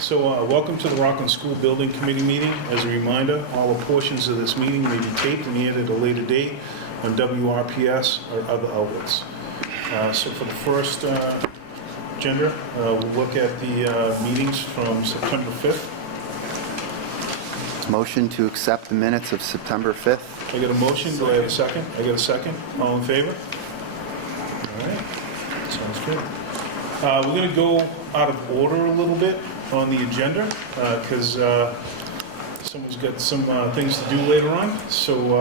So welcome to the Rockland School Building Committee meeting. As a reminder, all the portions of this meeting may be taped and aired at a later date on WRPS or other outlets. So for the first agenda, we'll look at the meetings from September 5th. Motion to accept the minutes of September 5th. I got a motion. Do I have a second? I got a second. All in favor? All right. Sounds good. We're going to go out of order a little bit on the agenda because someone's got some things to do later on. So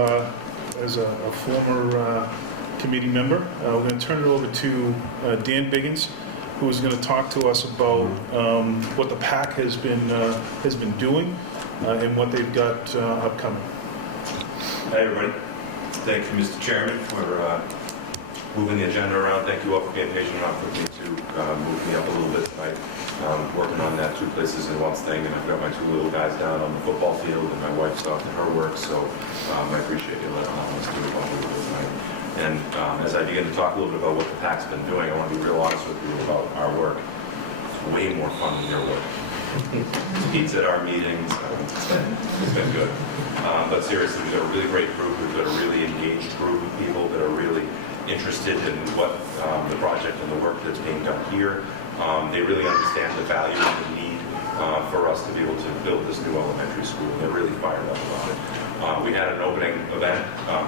as a former committee member, we're going to turn it over to Dan Biggins, who is going to talk to us about what the PAC has been doing and what they've got upcoming. Hi, everybody. Thank you, Mr. Chairman, for moving the agenda around. Thank you all for being patient enough with me to move me up a little bit tonight. Working on that 2 places in one thing, and I've got my 2 little guys down on the football field, and my wife's off to her work, so I appreciate you letting us do it a little bit tonight. And as I begin to talk a little bit about what the PAC's been doing, I want to be real honest with you about our work. It's way more fun than your work. Pizza at our meetings, it's been good. But seriously, we've got a really great group. We've got a really engaged group of people that are really interested in what the project and the work that's being done here. They really understand the value and the need for us to be able to build this new elementary school. They're really fired up about it. We had an opening event,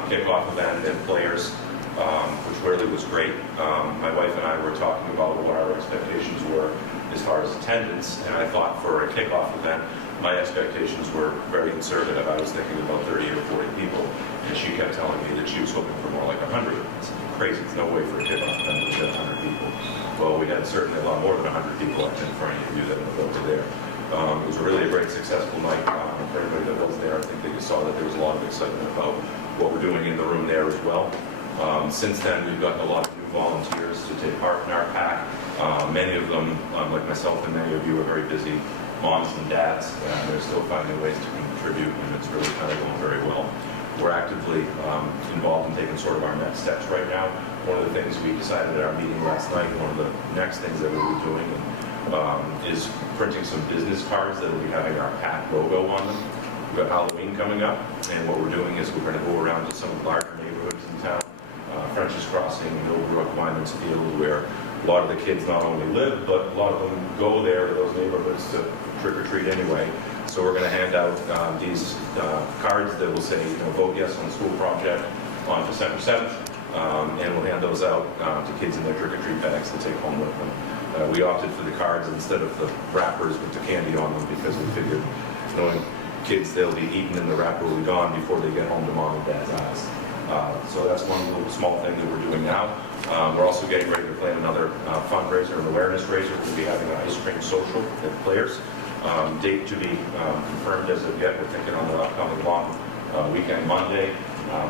kickoff event, and players, which really was great. My wife and I were talking about what our expectations were as far as attendance, and I thought for a kickoff event, my expectations were very conservative. I was thinking about 30 or 40 people, and she kept telling me that she was hoping for more like 100. It's crazy. There's no way for a kickoff event to get 100 people. Well, we had certainly a lot more than 100 people, I think, for any of you that were over there. It was really a great, successful night. For everybody that was there, I think that you saw that there was a lot of excitement about what we're doing in the room there as well. Since then, we've got a lot of new volunteers to take part in our PAC. Many of them, like myself and many of you, are very busy moms and dads, and they're still finding ways to contribute, and it's really kind of going very well. We're actively involved in taking sort of our next steps right now. One of the things we decided at our meeting last night, one of the next things that we'll be doing is printing some business cards that will be having our PAC logo on them. We've got Halloween coming up, and what we're doing is we're going to go around to some of the larger neighborhoods in town, French's Crossing, Millbrook, Wyman's Field, where a lot of the kids not only live, but a lot of them go there to those neighborhoods to trick-or-treat anyway. So we're going to hand out these cards that will say, vote yes on the school project on December 7th, and we'll hand those out to kids in their trick-or-treat bags to take home with them. We opted for the cards instead of the wrappers with the candy on them because we figured, knowing kids, they'll be eaten and the wrapper will be gone before they get home to mom and dad's house. So that's one little small thing that we're doing now. We're also getting ready to plan another fundraiser, an awareness raiser. We'll be having an ice cream social at Players. Date to be confirmed as of yet. We're thinking on the upcoming long weekend Monday,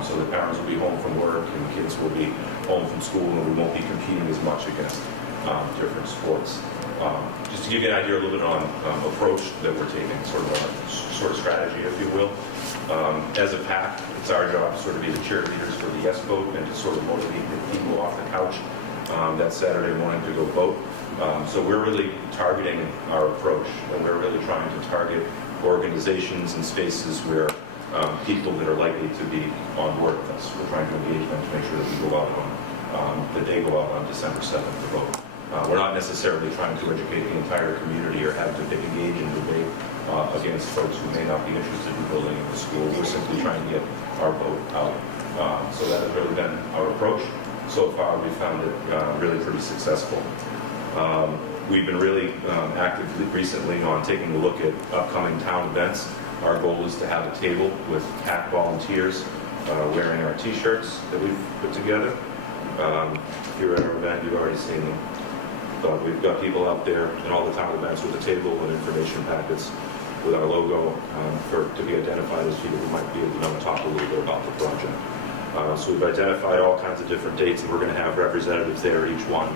so the parents will be home from work and the kids will be home from school, and we won't be competing as much against different sports. Just to give you an idea a little bit on approach that we're taking, sort of strategy, if you will. As a PAC, it's our job to sort of be the cheerleaders for the yes vote and to sort of motivate the people off the couch that Saturday morning to go vote. So we're really targeting our approach, and we're really trying to target organizations and spaces where people that are likely to be on board with us. We're trying to engage them to make sure that we go out on, that they go out on December 7th to vote. We're not necessarily trying to educate the entire community or have to engage in debate against folks who may not be interested in building in the school. We're simply trying to get our vote out. So that has really been our approach. So far, we found it really pretty successful. We've been really active recently on taking a look at upcoming town events. Our goal is to have a table with PAC volunteers wearing our t-shirts that we've put together. Here at our event, you've already seen them. But we've got people out there at all the town events with a table and information packets with our logo to be identified as people who might be able to talk a little bit about the project. So we've identified all kinds of different dates, and we're going to have representatives there, each one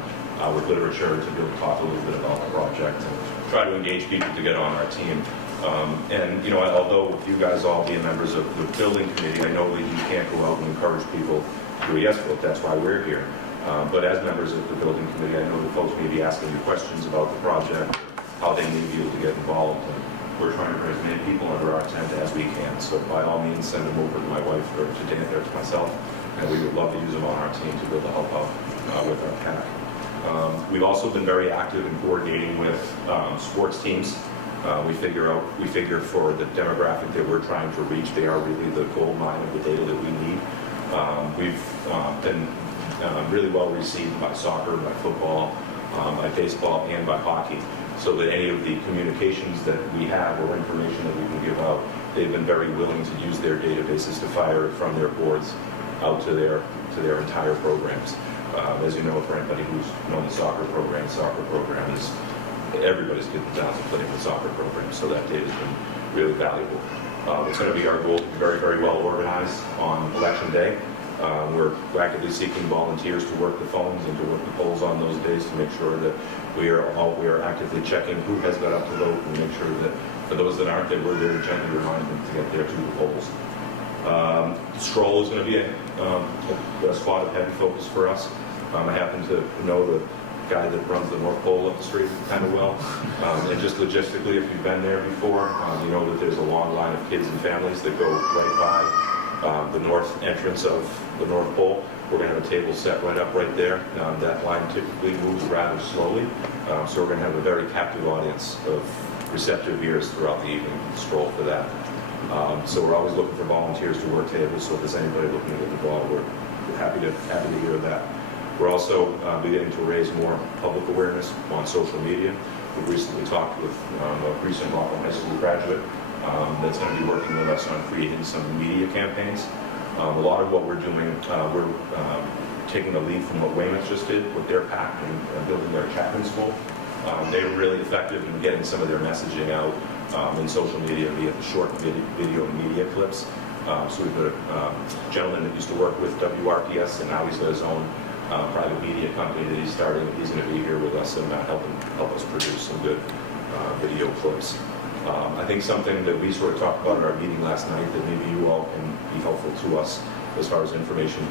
with literature, to be able to talk a little bit about the project and try to engage people to get on our team. Although you guys all being members of the building committee, I know that you can't go out and encourage people to do a yes vote. That's why we're here. But as members of the building committee, I know that folks may be asking you questions about the project, how they may be able to get involved. And we're trying to bring as many people under our tent as we can. So by all means, send them over to my wife or to Dan or to myself, and we would love to use them on our team to be able to help out with our pack. We've also been very active in coordinating with sports teams. We figure for the demographic that we're trying to reach, they are really the gold mine of the data that we need. We've been really well received by soccer, by football, by baseball, and by hockey. So that any of the communications that we have or information that we can give out, they've been very willing to use their databases to fire it from their boards out to their entire programs. As you know, for anybody who's known the soccer program is everybody's getting down to playing the soccer program, so that data has been really valuable. It's going to be our goal to be very, very well organized on Election Day. We're actively seeking volunteers to work the phones and to work the polls on those days to make sure that we are actively checking who has got up to vote and make sure that for those that aren't, that we're there to gently remind them to get there to the polls. The stroll is going to be a spot of heavy focus for us. I happen to know the guy that runs the North Pole up the street kind of well. And just logistically, if you've been there before, you know that there's a long line of kids and families that go right by the north entrance of the North Pole. We're going to have a table set right up right there. That line typically moves rather slowly, so we're going to have a very captive audience of receptive ears throughout the evening stroll for that. So we're always looking for volunteers to work tables, so if there's anybody looking to get involved, we're happy to hear that. We're also beginning to raise more public awareness on social media. We've recently talked with a recent Rockland High School graduate that's going to be working with us on creating some media campaigns. A lot of what we're doing, we're taking the lead from what Weymouth just did with their PAC and building their Chapman School. They were really effective in getting some of their messaging out in social media via the short video media clips. So we've got a gentleman that used to work with WRPS, and now he's got his own private media company that he's starting. He's going to be here with us and help us produce some good video clips. I think something that we sort of talked about in our meeting last night that maybe you all can be helpful to us as far as information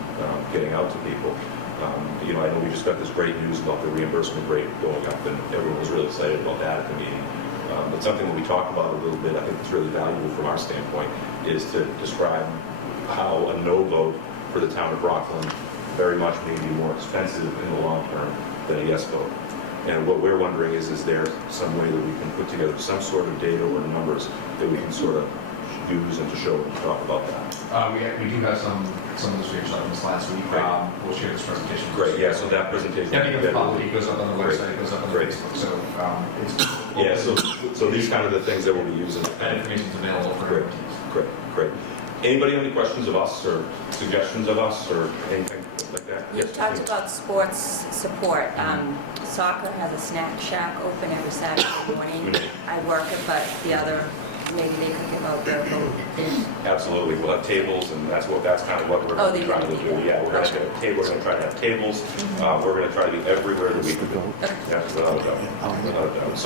getting out to people. I know we just got this great news about the reimbursement rate going up, and everyone was really excited about that at the meeting. But something that we talked about a little bit, I think it's really valuable from our standpoint, is to describe how a no vote for the town of Rockland very much may be more expensive in the long term than a yes vote. And what we're wondering is there some way that we can put together some sort of data or numbers that we can sort of use and to show and talk about that? We do have some illustrations on this last week. Great. We'll share this presentation. Great, yeah, so that presentation. Yeah, because it goes up on the website, it goes up on the Great. Facebook, so it's... Yeah, so these kind of the things that we'll be using. That information is available for Great, everyone. great. Anybody have any questions of us or suggestions of us or anything like that? You've talked about sports support. Soccer has a snack shack open every Saturday morning. I work it, but the other, maybe they could give out their vote. Absolutely, we'll have tables, and that's kind of what we're Oh, they trying to do. do. Yeah, we're going to get a table. We're going to try to have tables. We're going to try to be everywhere that we can go. Yeah, without a doubt. Without a doubt.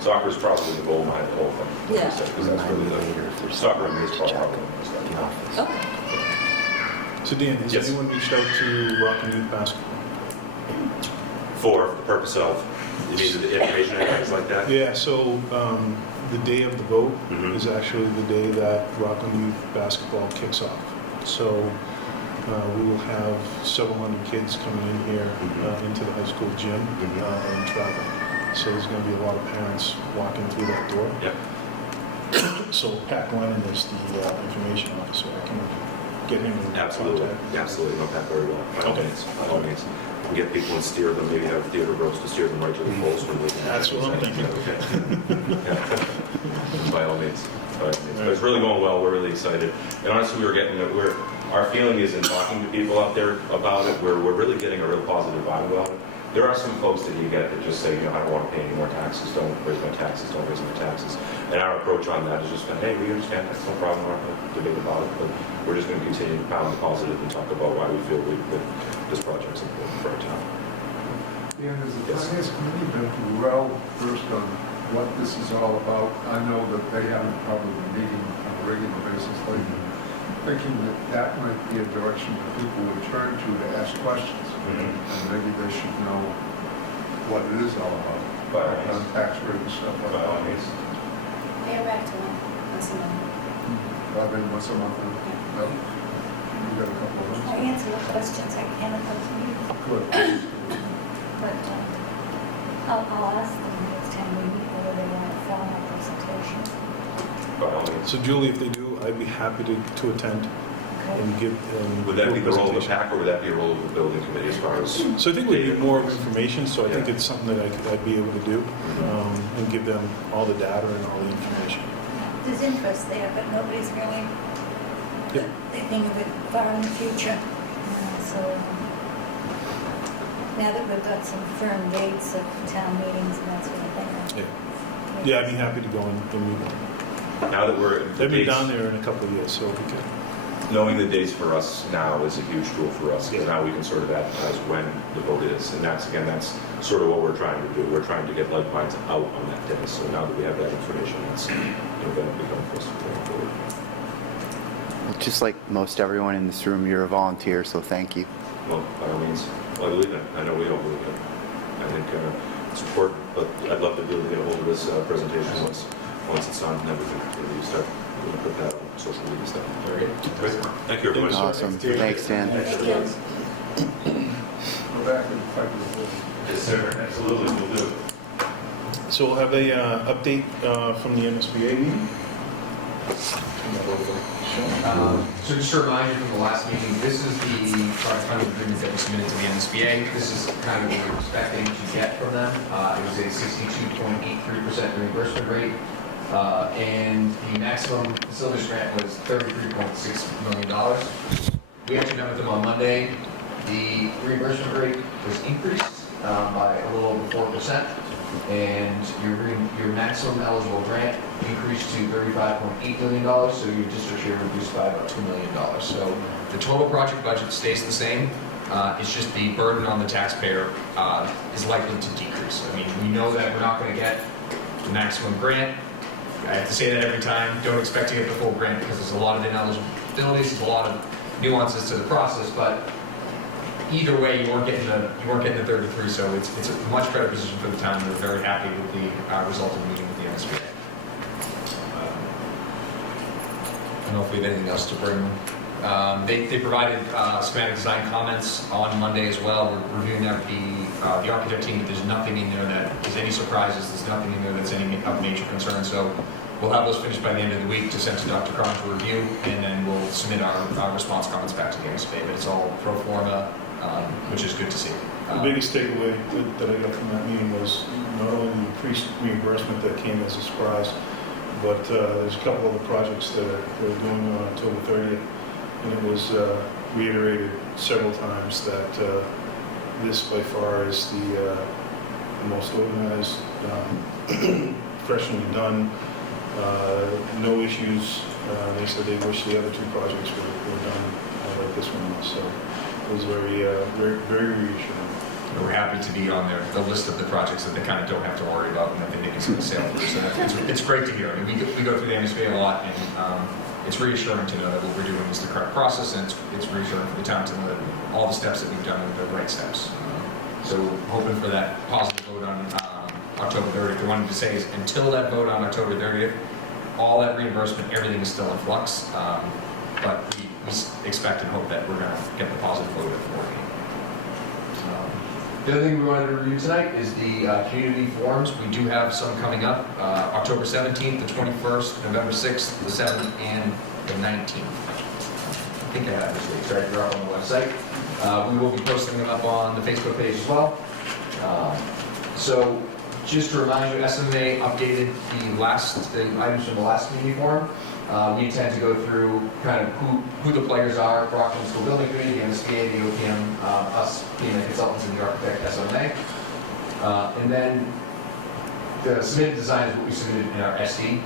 Soccer's probably the gold mine of the whole thing. Yeah. Because that's really the soccer and baseball probably the most stuff. Okay. So Dan, has Yes. anyone reached out to Rockland Youth Basketball? For the purpose of you need the information and things like that. Yeah, so the day of the vote Mhm. is actually the day that Rockland Youth Basketball kicks off. So we will have several hundred kids coming in here into the high school gym and traveling. So there's going to be a lot of parents walking through that door. Yep. So Pat Glennon is the information officer. I can get him in Absolutely. contact. Absolutely. Know that very well. By all Okay. means. By all means. And get people and steer them. Maybe have theater ropes to steer them right to the polls when they can. That's what I'm thinking. Okay. By all means. By all means. But it's really going well. We're really excited. And honestly, our feeling is in talking to people out there about it, we're really getting a real positive vibe about it. There are some folks that you get that just say, I don't want to pay any more taxes, don't raise my taxes, don't raise my taxes. And our approach on that is just, hey, we understand, that's no problem, we're not going to debate about it, but we're just going to continue to pound the positive and talk about why we feel that this project's important for our town. And has the Yes. finance committee been well versed on what this is all about? I know that they haven't probably been meeting on a regular basis lately. Thinking that might be a direction that people would turn to ask questions. And maybe they should know what it is all about. By all means. on tax rate and stuff like By all that. means. They're back to once a month. I've been once a month. No? You got a couple of I them? answer the questions I can at those meetings, Good. but I'll ask them next time we meet whether they want a formal presentation. By all means. So Julie, if they do, I'd be happy to attend Okay. and give. Would that do be a the role of the presentation. PAC, or would that be a role of the building committee as far as? So I think we need more information, so I think Yeah. it's something that I'd be able to do, and give them all the data and all the information. There's interest there, but nobody's really, Yep. they think of it far in the future. So now that we've got some firm dates of town meetings and that sort of thing. Yeah, I'd be happy to go and meet them. Now that we're, the They'll be dates, down there in a couple of years, so we can. knowing the dates for us now is a huge tool for us, because Yeah. now we can sort of advertise when the vote is. And that's, again, that's sort of what we're trying to do. We're trying to get like minds out on that day. So now that we have that information, it's going to become for us going forward. Just like most everyone in this room, you're a volunteer, so thank you. Well, by all means, well, I believe in it. I know we all believe in it. I think it's important, but I'd love to be able to get a hold of this presentation once it's on and everything. Maybe start to put that on social media stuff. Very good. Great. Thank you, everybody. Awesome. Thanks, Dan. Go back and fight with the building. Yes, sir. Absolutely, we'll do. So we'll have a update from the MSBA meeting. So just to remind you from the last meeting, this is the project funding agreement that was submitted to the NSBA. This is kind of what we're expecting to get from them. It was a 62.83% reimbursement rate. And the maximum facilities grant was $33.6 million. We actually met with them on Monday. The reimbursement rate was increased by a little over 4%. And your maximum eligible grant increased to $35.8 million, so your district share reduced by about $2 million. So the total project budget stays the same. It's just the burden on the taxpayer is likely to decrease. I mean, we know that we're not going to get the maximum grant. I have to say that every time. Don't expect to get the full grant because there's a lot of ineligibilities, there's a lot of nuances to the process, but either way, you weren't getting the 33, so it's a much better position for the town. We're very happy with the result of the meeting with the NSBA. I don't know if we have anything else to bring. They provided schematic design comments on Monday as well. We're reviewing the architect team, but there's nothing in there that is any surprises. There's nothing in there that's any of major concern. So we'll have those finished by the end of the week to send to Dr. Cron to review, and then we'll submit our response comments back to the NSBA. But it's all pro forma, which is good to see. The biggest takeaway that I got from that meeting was not only the increased reimbursement that came as a surprise, but there's a couple other projects that are going on October 30th, and it was reiterated several times that this by far is the most organized, professionally done, no issues. They said they wish the other two projects were done like this one was, so it was very reassuring. We're happy to be on the list of the projects that they kind of don't have to worry about and that they can sort of sail through. So it's great to hear. I mean, we go through the NSBA a lot, and it's reassuring to know that what we're doing is the correct process, and it's reassuring for the town to know that all the steps that we've done are the right steps. So hoping for that positive vote on October 30th. I wanted to say is until that vote on October 30th, all that reimbursement, everything is still in flux. But we expect and hope that we're going to get the positive vote at the board meeting. The other thing we wanted to review tonight is the community forums. We do have some coming up, October 17th, the 21st, November 6th, the 7th, and the 19th. I think I have this week, sorry, they're up on the website. We will be posting them up on the Facebook page as well. So just to remind you, SMA updated the items from the last community forum. We intend to go through kind of who the players are, Brockton School Building Committee, the MSBA, the OPM, us being the consultants and the architect, SMA. And then the submitted design is what we submitted in our SD.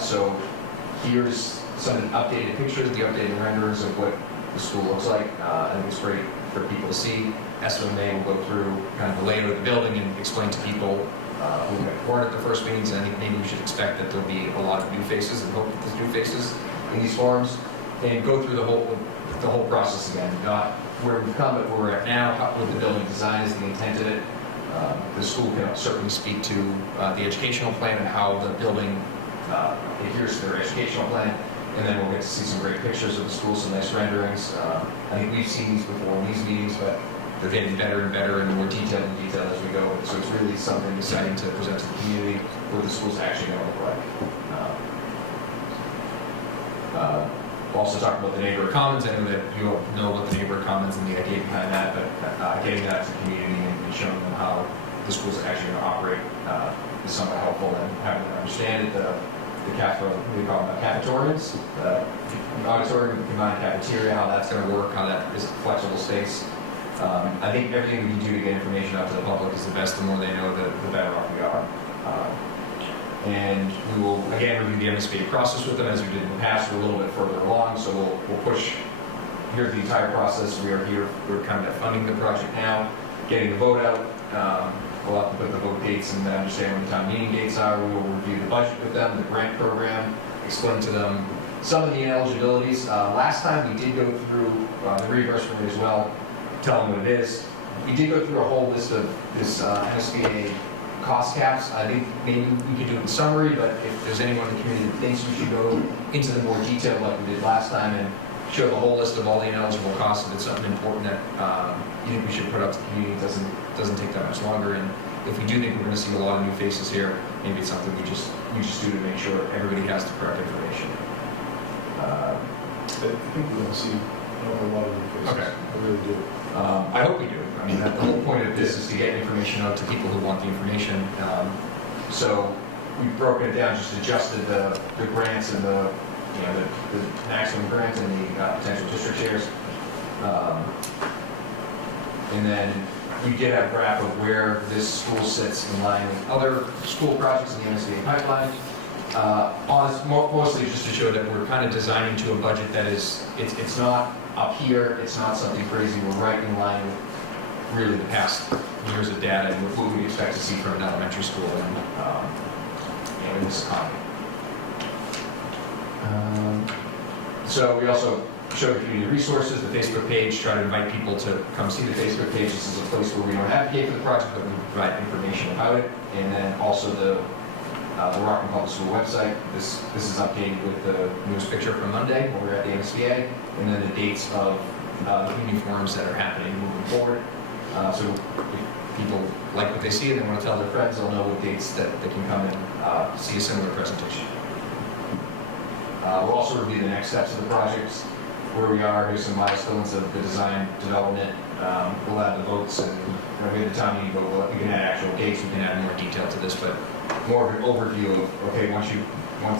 So here's some updated pictures, the updated renderings of what the school looks like. I think it's great for people to see. SMA will go through kind of the layout of the building and explain to people who weren't at the first meetings. I think maybe we should expect that there'll be a lot of new faces and hope that there's new faces in these forums, and go through the whole process again, not where we've come, but where we're at now, what the building design is, the intent of it, The school can certainly speak to the educational plan and how the building adheres to their educational plan. And then we'll get to see some great pictures of the school, some nice renderings. I think we've seen these before in these meetings, but they're getting better and better and more detailed and detailed as we go. So it's really something exciting to present to the community what the school's actually going to look like. We'll also talk about the neighborhood commons. I know that you all know about the neighborhood commons and the idea behind that, but getting that to the community and showing them how the school's actually going to operate is somewhat helpful and having them understand it. The cafetoriums, the auditorium, the combined cafeteria, how that's going to work, how that is a flexible space. I think everything we can do to get information out to the public is the best. The more they know, the better off we are. And we will, again, review the MSBA process with them as we did in the past. We're a little bit further along, so we'll push. Here's the entire process. We are here. We're kind of funding the project now, getting the vote out. We'll have to put the vote dates and understand when the town meeting dates are. We will review the budget with them, the grant program, explain to them some of the ineligibilities. Last time we did go through the reimbursement rate as well, tell them what it is. We did go through a whole list of this MSBA cost caps. I think maybe we could do it in summary, but if there's anyone in the community that thinks we should go into the more detail like we did last time and show the whole list of all the ineligible costs, if it's something important that you think we should put up to the community, it doesn't take that much longer. And if we do think we're going to see a lot of new faces here, maybe it's something we just do to make sure everybody has the correct information. I think we're going to see a lot of new faces. Okay. I really do. I hope we do. I mean, the whole point of this is to get information out to people who want the information. So we've broken it down, just adjusted the grants and the maximum grant and the potential district shares. And then we did have a graph of where this school sits in line with other school projects in the MSBA pipeline. Mostly just to show that we're kind of designing to a budget that is, it's not up here, it's not something crazy, we're right in line with really the past years of data and what we expect to see from an elementary school and in this economy. So we also show community resources, the Facebook page, try to invite people to come see the Facebook page. This is a place where we don't advocate for the project, but we provide information about it. And then also the Rockland Public School website. This is updated with the newest picture from Monday when we're at the MSBA, and then the dates of the community forums that are happening moving forward. So if people like what they see and they want to tell their friends, they'll know what dates that they can come and see a similar presentation. We'll also review the next steps of the projects, where we are, here's some milestones of the design development. We'll add the votes and we have the town meeting vote. We can add actual dates, we can add more detail to this, but more of an overview of, okay, once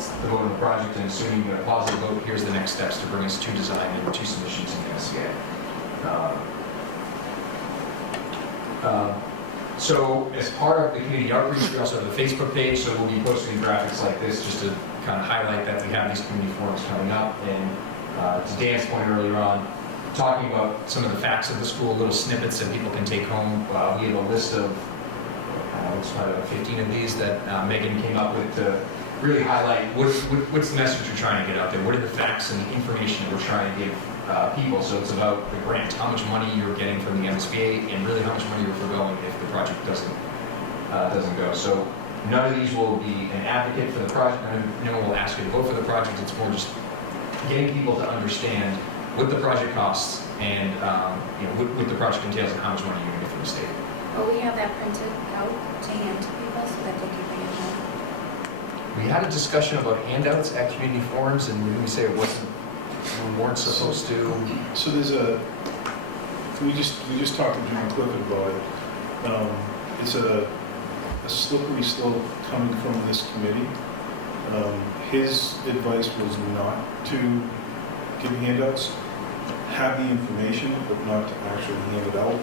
the vote on the project and assuming you get a positive vote, here's the next steps to bring us to design and to submissions in the MSBA. So as part of the community outreach, we also have the Facebook page, so we'll be posting graphics like this just to kind of highlight that we have these community forums coming up. And to Dan's point earlier on, talking about some of the facts of the school, little snippets that people can take home. We have a list of, it's probably about 15 of these that Megan came up with to really highlight what's the message we're trying to get out there, what are the facts and the information that we're trying to give people. So it's about the grant, how much money you're getting from the MSBA, and really how much money you're foregoing if the project doesn't go. So none of these will be an advocate for the project. No one will ask you to vote for the project. It's more just getting people to understand what the project costs and what the project entails and how much money you're going to get from the state. Will we have that printed out to hand to people so that they can bring it home? We had a discussion about handouts at community forums, and we say we weren't supposed to. So there's we just talked to John Clifford about it. It's a slippery slope coming from this committee. His advice was not to give handouts, have the information, but not to actually hand it out.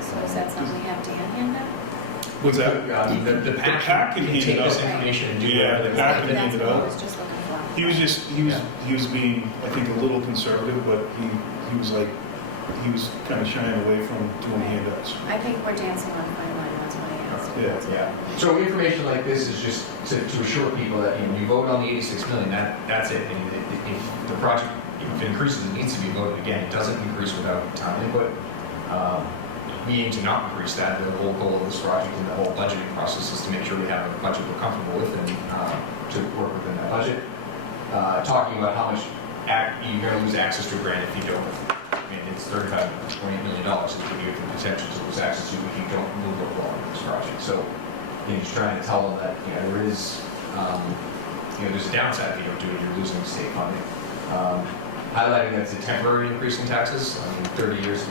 So is that something we have to hand out? What's that? The PAC can take this information and do whatever they PAC want. can hand it That's what I out. was just looking for. He was being, I think, a little conservative, but he was kind of shying away from doing handouts. I think we're dancing on a fine line, that's what I asked. Yeah. So information like this is just to assure people that you vote on the 86 million. That's it. And if the project, if it increases, it needs to be voted again. It doesn't increase without town input. we aim to not increase that. The whole goal of this project and the whole budgeting process is to make sure we have a budget we're comfortable with and to work within that budget. Talking about how much you're going to lose access to a grant if you don't. I mean, it's $35 to $28 million is what you have the potential to lose access to if you don't move along with this project. So, just trying to tell them that there is, there's a downside if you don't do it. You're losing state funding. Highlighting that it's a temporary increase in taxes. I mean, 30 years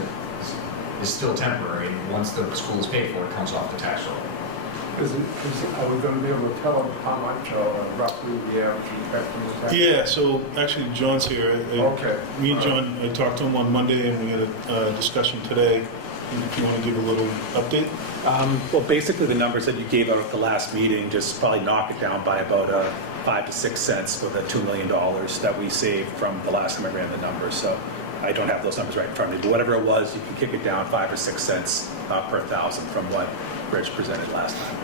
is still temporary. Once the school is paid for, it comes off the tax roll. Are we going to be able to tell them how much roughly the average impact from the tax? Yeah, so actually John's here. Okay. Me and John, I talked to him on Monday and we had a discussion today. And if you want to give a little update? Well, basically the numbers that you gave out at the last meeting just probably knock it down by about 5 to 6 cents for the $2 million that we saved from the last time I ran the numbers. So I don't have those numbers right in front of me, but whatever it was, you can kick it down 5 or 6 cents per thousand from what Rich presented last time.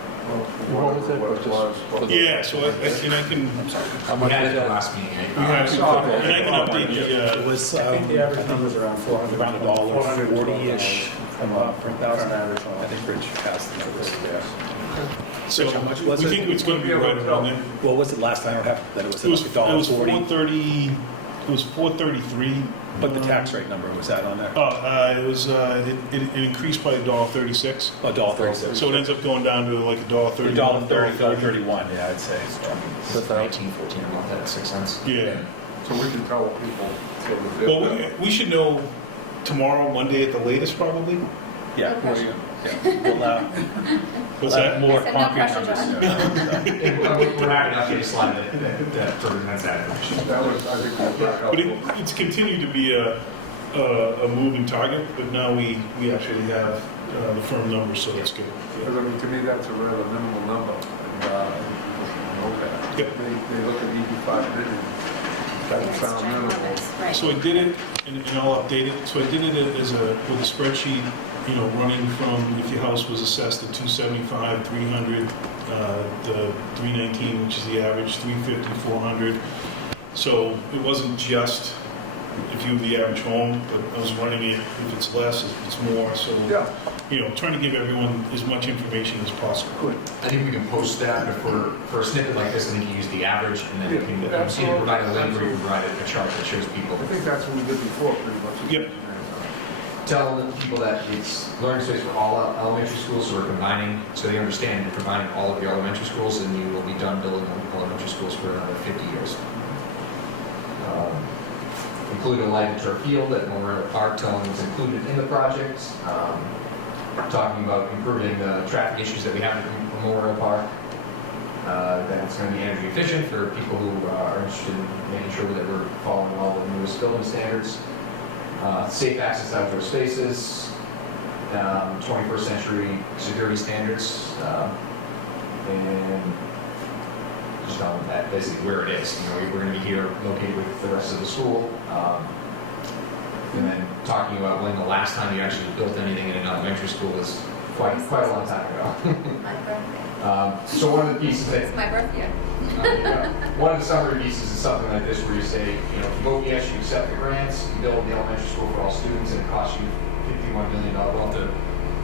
What was it? Yeah, so I can, I'm sorry. We had it at the last meeting. we had, and I can update the, It was, I think the average number is around 400. around $1.40-ish from per thousand average. I think Rich has the numbers there. so Rich, how much was we it? think it's going to be right around there. What was it last time? I don't have that. It was It was $1.40. 430, it was 433. But the tax rate number, was that on there? It was, it increased by $1.36. $1.36. So it ends up going down to like $1.30. $1.30, $1.31, yeah, I'd say. So 19, 14 a month at 6 cents. Yeah. So we can tell people. So that Well, we should know tomorrow, Monday at the latest, probably. Yeah. Okay. We'll What's that? more I said no concrete pressure, numbers. John. We're happy to update a slide that represents that information. that was, I think, was very But helpful. it's continued to be a moving target, but now we actually have the firm numbers, so that's good. Because I mean, to me, that's a rather minimal number. And people know that. Yep. They look at 85 million. That would sound minimal. Right. So I did it, and I'll update it. So I did it with a spreadsheet, running from if your house was assessed at 275, 300, the 319, which is the average, 350, 400. So it wasn't just if you have the average home, but I was running it if it's less, if it's more. So, Yeah. trying to give everyone as much information as possible. Good. I think we can post that, but for a snippet like this, I think you use the average, and then you can Yeah, either provide a link or you can provide a chart that shows people. I think that's what we did before, pretty much. Yep. Tell the people that it's learning space for all elementary schools, so we're combining, so they understand you're combining all of your elementary schools, and you will be done building elementary schools for another 50 years. Include a lighted turf field at Memorial Park, telling what's included in the project. Talking about improving the traffic issues that we have at Memorial Park. That it's going to be energy efficient for people who are interested in making sure that we're following all the newest building standards. Safe access to outdoor spaces, 21st century security standards, and just on that, basically where it is. We're going to be here located with the rest of the school. And then talking about when the last time you actually built anything in an elementary school was quite a long time ago. My birthday. So one of the pieces that It's my birthday. one of the summary pieces is something like this where you say, if you vote yes, you accept the grants, you build the elementary school for all students, and it costs you $51 million.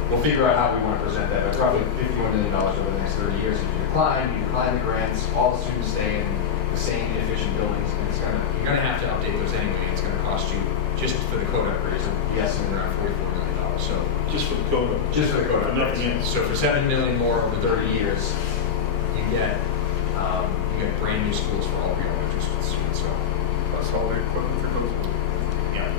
We'll figure out how we want to present that, but roughly $51 million over the next 30 years. If you decline the grants, all the students stay in the same efficient buildings, and you're going to have to update those anyway. It's going to cost you, just for the code upgrades, yes, around $44 million. So Just for the code. just for the code For nothing upgrades. else. So for $7 million more over 30 years, you get brand new schools for all of your elementary school students. So That's all the equipment that goes with it. yeah,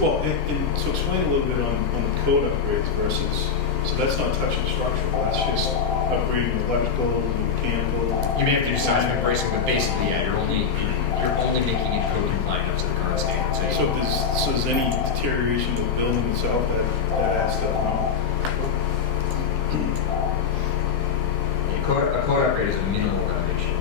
Well, and so explain a little bit on the code upgrades versus, so that's not touching structural, that's just upgrading electrical, mechanical. you may have to do seismic bracing, but basically, yeah, you're only making it code compliant up to the current standards. So if there's any deterioration of the building itself, that adds stuff on. A code upgrade is a minimal renovation.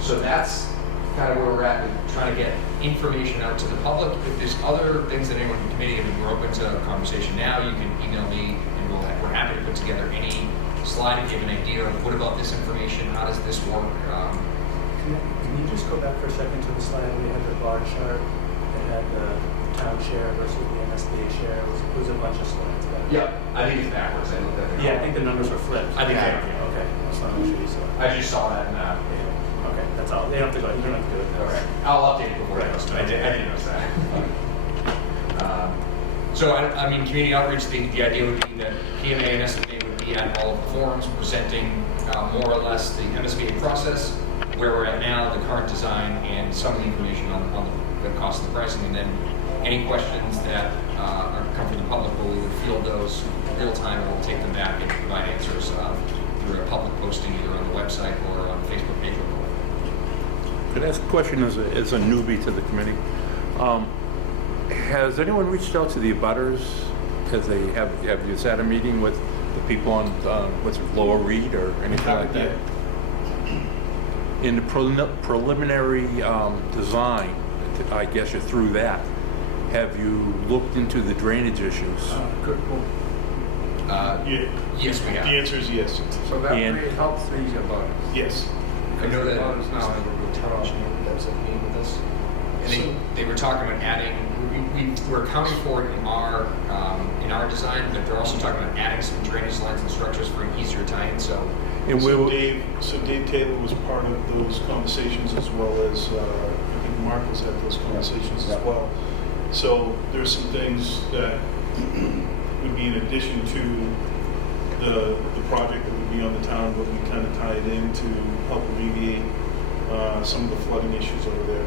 So that's kind of where we're at with trying to get information out to the public. If there's other things that anyone in the committee, we're open to a conversation now, you can email me, and we're happy to put together any slide and give an idea of what about this information, how does this work? Can you just go back for a second to the slide where you had the bar chart that had the town town share versus the MSBA share. It was a bunch of slides back. Yeah, I think it's backwards. I looked at it. Yeah, I think the numbers were flipped. I think Yeah, so. okay, that's not what you saw. I just saw that and, Yeah, okay, that's all. You don't have to go, you don't have to do it. okay. I'll update it before I post it. I didn't notice that. So, I mean, community outreach, the idea would be that PMA and SMA would be at all of the forums presenting more or less the MSBA process, where we're at now, the current design, and some of the information on the cost and the pricing, and then any questions that come from the public, we would field those real time, and we'll take them back and provide answers through a public posting either on the website or on the Facebook page. Could I ask a question as a newbie to the committee? Has anyone reached out to the abutters? Have you had a meeting with the people on, what's it, Lower Reed or anything like that? In the preliminary design, I guess you're through that. Have you looked into the drainage issues? Good, well, Yes, we The have. answer is yes. so that And- may help these abutters. Yes. I know that. Abutters now have a good Town engineer that was at the meeting with us. And they were talking about adding, we're accounting for it in our design, but they're also talking about adding some drainage lines and structures for an easier tie-in, so. And we So will, Dave Taylor was part of those conversations as well as, I think Mark was at those conversations as well. So there's some things that would be in addition to the project that would be on the town, but we kind of tie it in to help alleviate some of the flooding issues over there.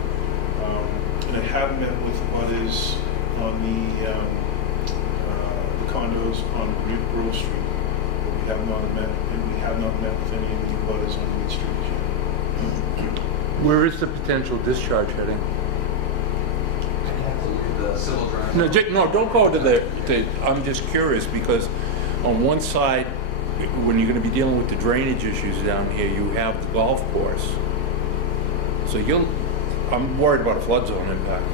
And I have met with butters on the condos on Grove Street. But we have not met with any of the butters on Reed Street yet. where is the potential discharge heading? I'd have to look at the civil drawings. No, don't go to I'm just curious because on one side, when you're going to be dealing with the drainage issues down here, you have the golf course. So I'm worried about a flood zone impact.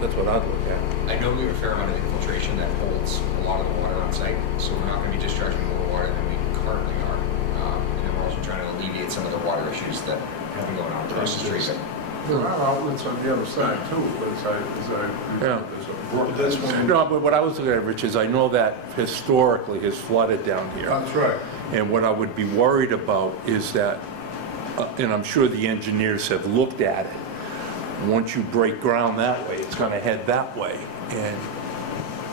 That's what I'd look at. I know we have a fair amount of infiltration that holds a lot of the water on site, so we're not going to be discharging more water than we currently are. And then we're also trying to alleviate some of the water issues that have been going on across the street. There are outlets on the other side too, but as I Yeah. there's a brook. That's one- No, but what I was looking at, Rich, is I know that historically has flooded down here. That's right. And what I would be worried about is that, and I'm sure the engineers have looked at it, once you break ground that way, it's going to head that way. And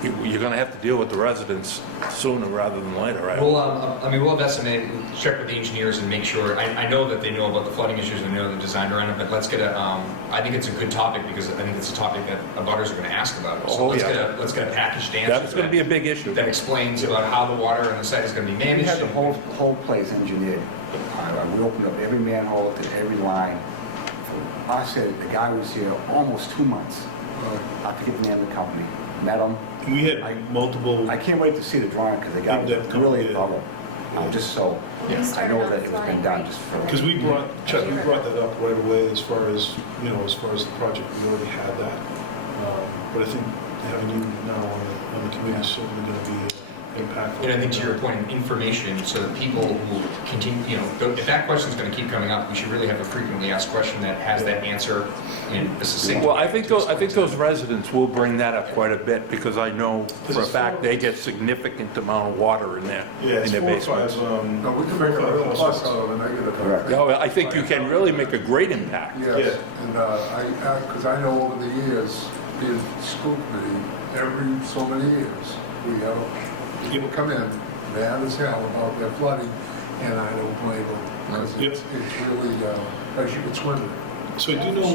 you're going to have to deal with the residents sooner rather than later, right? We'll have estimate, check with the engineers and make sure, I know that they know about the flooding issues and know the design around it, but let's get I think it's a good topic because I think it's a topic that abutters are going to ask about. So Oh, let's yeah. get a packaged answer. That's going to be a big issue. That explains about how the water on the site is going to be We managed. had the whole place engineered. We opened up every manhole to every line. I said, the guy was here almost 2 months. I forget the name of the company. Met him. We had multiple, I can't wait to see the drawing because the guy was In-depth really company, thorough. Just so, I know that it was been done just for. because Chuck, we brought that up right away as far as the project, we already had that. But I think having you now on the committee is certainly going to be impactful. And I think to your point, information, so that people will continue, if that question is going to keep coming up, we should really have a frequently asked question that has that answer in a succinct. Well, I think those residents will bring that up quite a bit because I know for a fact they get significant amount of water in there, Yeah, in it's their 4 or basements. 5. No, we can make a real plus out of a negative. Correct. No, I think you can really make a great impact. Yes, and because I know over the years, being school committee, every so many years, we have people come in, mad as hell about their flooding, and I don't blame them, because it's really, as you can swim in it. So I do know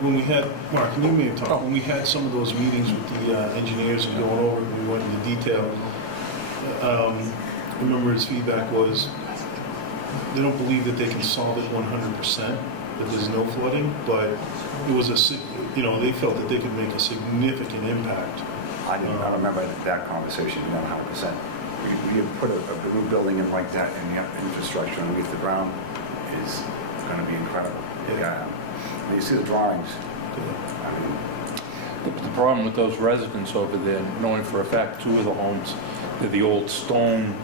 when we had, Mark, and you may have talked, when we had some of those meetings with the engineers and going over, we went into detail. I remember his feedback was, they don't believe that they can solve it 100%, that there's no flooding, but it was they felt that they could make a significant impact. I remember that conversation 100%. We put a new building in like that, and the infrastructure underneath the ground is going to be incredible. Yeah. You see the drawings. I mean, The problem with those residents over there, knowing for a fact 2 of the homes, they're the old stone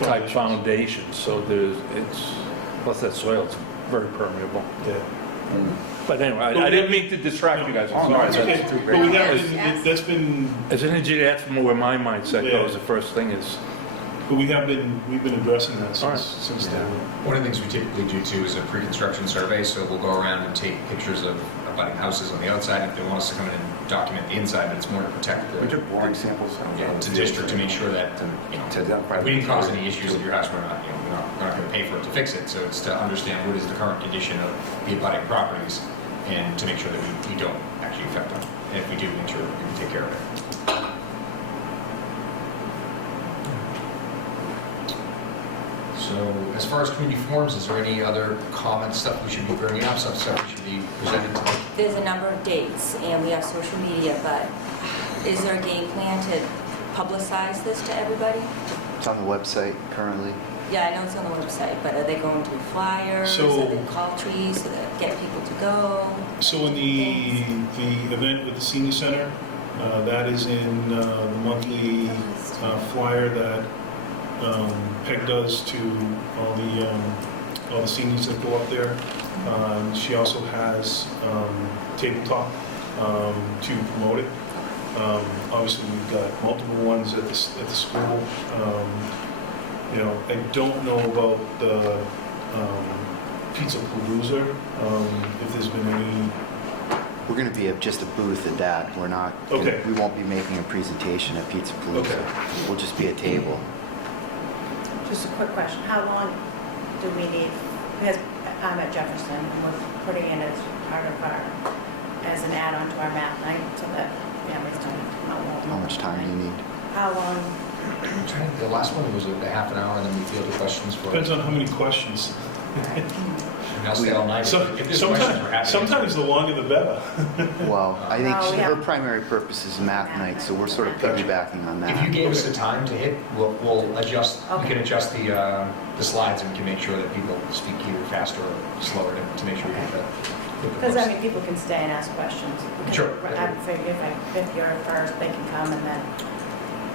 type foundations, so plus that soil is very permeable. Yeah. But anyway, I didn't mean to distract you guys. I'm sorry. It's okay. But we have, that's been, As an engineer, that's more where my mindset goes. The first thing is, but we've been addressing that All right. since then. One of the things we typically do too is a pre-construction survey, so we'll go around and take pictures of abutting houses on the outside if they want us to come in and document the inside, but it's more to protect We the, took boring samples. to district to make sure that, you know, To identify. if we didn't cause any issues at your house, we're not going to pay for it to fix it. So it's to understand what is the current condition of the abutting properties and to make sure that we don't actually affect them. And if we do, make sure we can take care of it. So as far as community forums, is there any other comments, stuff we should be bringing up, stuff we should be presenting to? There's a number of dates, and we have social media, but is there a game plan to publicize this to everybody? It's on the website currently. Yeah, I know it's on the website, but are they going to flyers? So- Are they call trees so that get people to go? So in the event with the senior center, that is in the monthly flyer that Peg does to all the seniors that go up there. She also has tabletop to promote it. Obviously, we've got multiple ones at the school. You know, I don't know about the Pizza Palooza, if there's been any. We're going to be just a booth at that. We're not. Okay. We won't be making a presentation at Pizza Palooza. Okay. We'll just be a table. Just a quick question, how long do we need, because I'm at Jefferson, and we're putting in as part of our, as an add-on to our math night, so that families don't have to come out. How much time do you need? How long, The last one was a half an hour, and then we fielded questions for. Depends on how many questions. And I'll stay all night. So, If there's questions, we're happy to sometimes the longer the better. Well, I think Oh, yeah. her primary purpose is math night, so we're sort of piggybacking on If you that. gave us a time to hit, we'll adjust, we Okay. can adjust the slides and we can make sure that people speak either faster or slower to make sure we hit the. because I mean, people can stay and ask questions. Sure. I figure if you're first, they can come and then,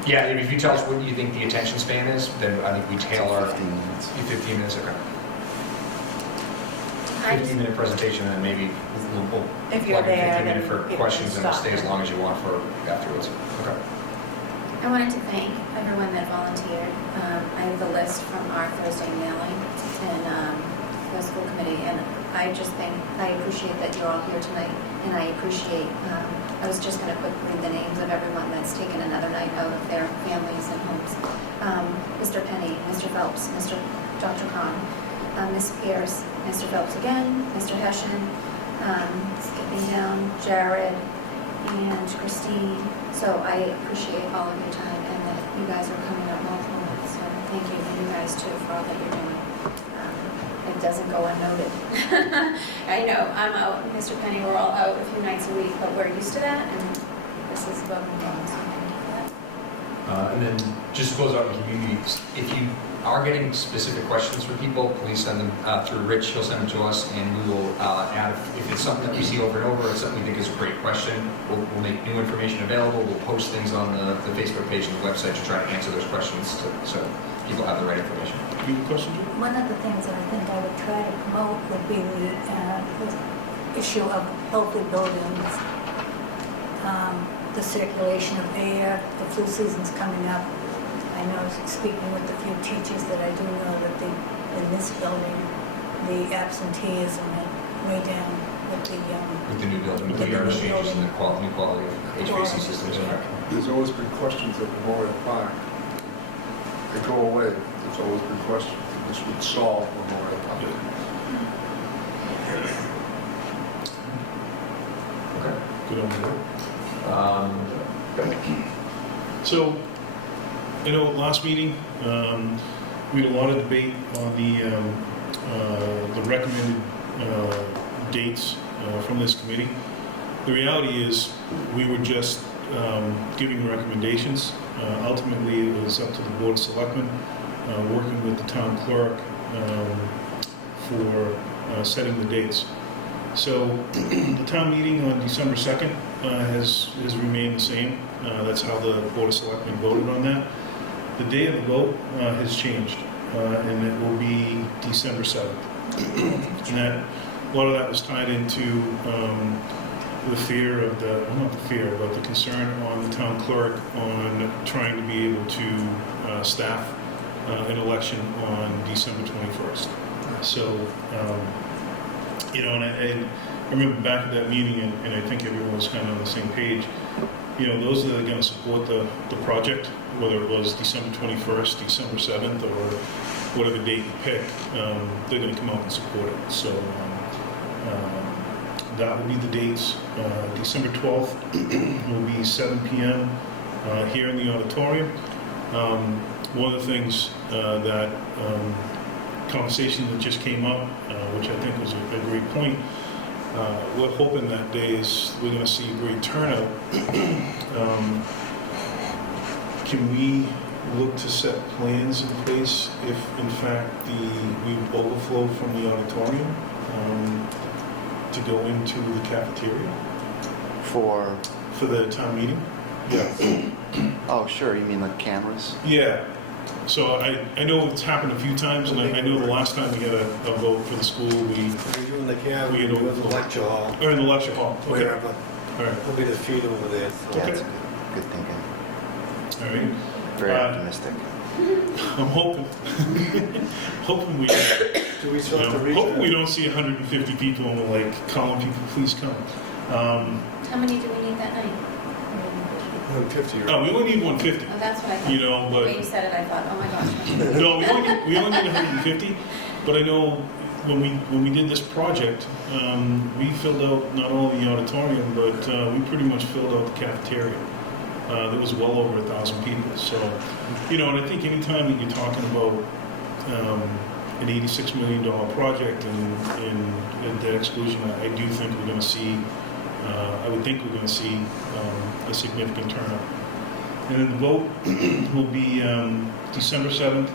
Yeah, if you tell us what you think the attention span is, then I think we tailor. 15 minutes. 15 minutes, okay. I just- 15-minute presentation, and then maybe we'll If you're plug in there, 15 minutes then for people questions, can and we'll stop. stay as long as you want for afterwards. Okay. I wanted to thank everyone that volunteered. I have the list from our Thursday mailing and the school committee, and I just think, I appreciate that you're all here tonight, and I appreciate, I was just going to quick read the names of everyone that's taken another night out of their families and homes. Mr. Penny, Mr. Phelps, Dr. Cron, Ms. Pierce, Mr. Phelps again, Mr. Hessian, skipping down, Jared, and Christine. So I appreciate all of your time and that you guys are coming out multiple nights. So thank you, and you guys too, for all that you're doing. It doesn't go unnoted. I know, I'm out, Mr. Penny, we're all out a few nights a week, but we're used to that, and this is above and beyond, so thank you for that. And then just to close out the community, if you are getting specific questions from people, please send them through Rich. He'll send them to us, and we will add, if it's something that we see over and over, or something we think is a great question, we'll make new information available. We'll post things on the Facebook page and the website to try to answer those questions so people have the right information. You have a question, Jim? One of the things that I think I would try to promote would be the issue of healthy buildings, the circulation of air, the flu season's coming up. I know, speaking with a few teachers, that I do know that in this building, the absenteeism is way down with With the new building, with With the the yard new changes and building. the new quality of HVAC systems. There's always been questions at Memorial Park. They go away, there's always been questions. This would solve Memorial Park. Okay. Good on board. Um, So, you know, last meeting, we had a lot of debate on the recommended dates from this committee. The reality is, we were just giving recommendations. Ultimately, it was up to the Board of Selectmen, working with the town clerk for setting the dates. So, the town meeting on December 2nd has remained the same. That's how the Board of Selectmen voted on that. The day of the vote has changed, and it will be December 7th. And a lot of that was tied into the fear of the, well, not the fear, but the concern on the town clerk on trying to be able to staff an election on December 21st. So, you know, and I remember back at that meeting, and I think everyone was kind of on the same page. You know, those that are going to support the project, whether it was December 21st, December 7th, or whatever date you pick, they're going to come out and support it. So that will be the dates. December 12th will be 7 p.m. Here in the auditorium. One of the things that conversation that just came up, which I think was a great point, we're hoping that day is we're going to see a great turnout. Can we look to set plans in place if, in fact, we overflow from the auditorium to go into the cafeteria For, for the town meeting? Yes. oh, sure, you mean like cameras? Yeah. So I know it's happened a few times, and I know the last time we had a vote for the school, We're doing the camera, We we're had in the lecture hall, or in the lecture hall. Okay. wherever. All right. We'll be the feet over there. so- Yeah, Okay. that's good thinking. All right. Very Uh, optimistic. I'm hoping, hoping we, Do we still have to reach hoping we out? don't see 150 people and we're like calling people, please come. How many do we need that night? 150 or... Oh, we only need 150, Oh, that's what I thought. you know, The way you but, said it, I thought, oh my gosh. no, we only need 150, but I know when we did this project, we filled out not only the auditorium, but we pretty much filled out the cafeteria. There was well over 1,000 people, so, you know, and I think anytime that you're talking about an $86 million project and debt exclusion, I do think we're going to see, I would think we're going to see a significant turnout. And then the vote will be December 7th,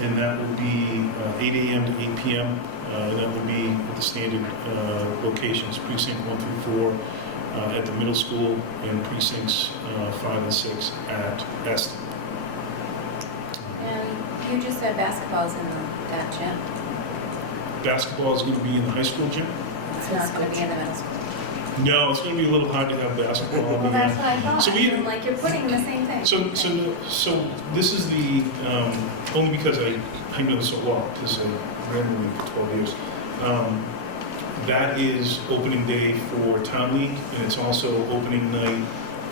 and that will be 8 a.m. to 8 p.m. And that will be at the standard locations, precinct 1 through 4 at the middle school, and precincts 5 and 6 at Eston. And you just said basketball's in that gym. Basketball is going to be in the high school gym. It's not going to be in the middle school. No, it's going to be a little hard to have basketball. Well, that's what I thought. So we- I'm like, you're putting in the same thing. So this is the, only because I know so well, because I ran with for 12 years. That is opening day for Town League, and it's also opening night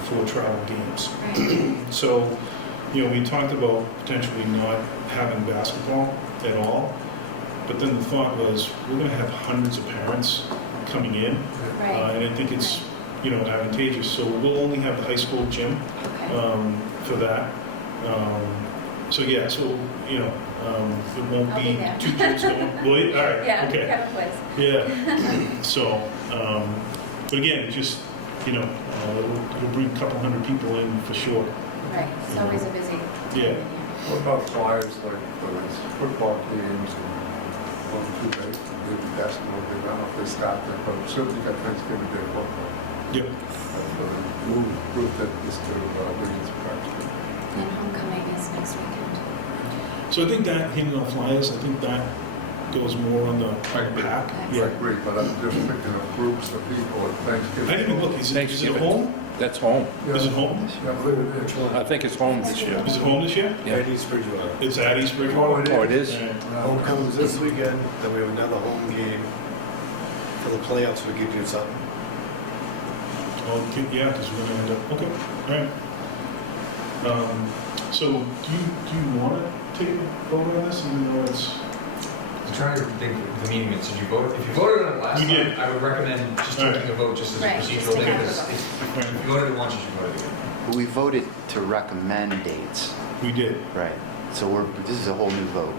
for travel games. Right. So, you know, we talked about potentially not having basketball at all, but then the thought was, we're gonna have hundreds of parents coming in, Right. and I think it's, you know, advantageous. So we'll only have the high school gym Okay. for that. So yeah, so, you know, it won't I'll be be there. 2 gyms going. Will you? All right, Yeah, okay. Kevin plays. Yeah, so, but again, it's just, you know, it'll bring a couple hundred people in for sure. Right, it's always a busy time of Yeah. year. What about flyers, like, whether it's football games and 1, 2 days, maybe basketball, I don't know if they start that, but certainly got Thanksgiving Day football. Yep. Group that is to Biggins Park. And homecoming is next weekend. So I think that, hitting on flyers, I think that goes more on the pack. I Yeah. agree, but I'm just thinking of groups of people at Thanksgiving. I didn't even look, is it at Thanksgiving. home? That's home. Is it home? Yeah, I believe it is. Which one? I think it's home this year. Is it home this year? Yeah. At East Bridgewater. It's at East Oh, Bridgewater? it is. Oh, it is? Yeah. Homecoming's this weekend, then we have another home game. For the playoffs, we give you something. Oh, yeah, because we're gonna end up, okay, all right. So do you want to take a vote on this, even though it's, I'm trying to think of the meeting minutes. Did you vote? If you voted on it last We time, did. I would recommend just All right. taking a vote just as a Right, procedural just thing. take Because a vote. if you voted it once, you should vote it again. We voted to recommend dates, we did. right? So this is a whole new vote.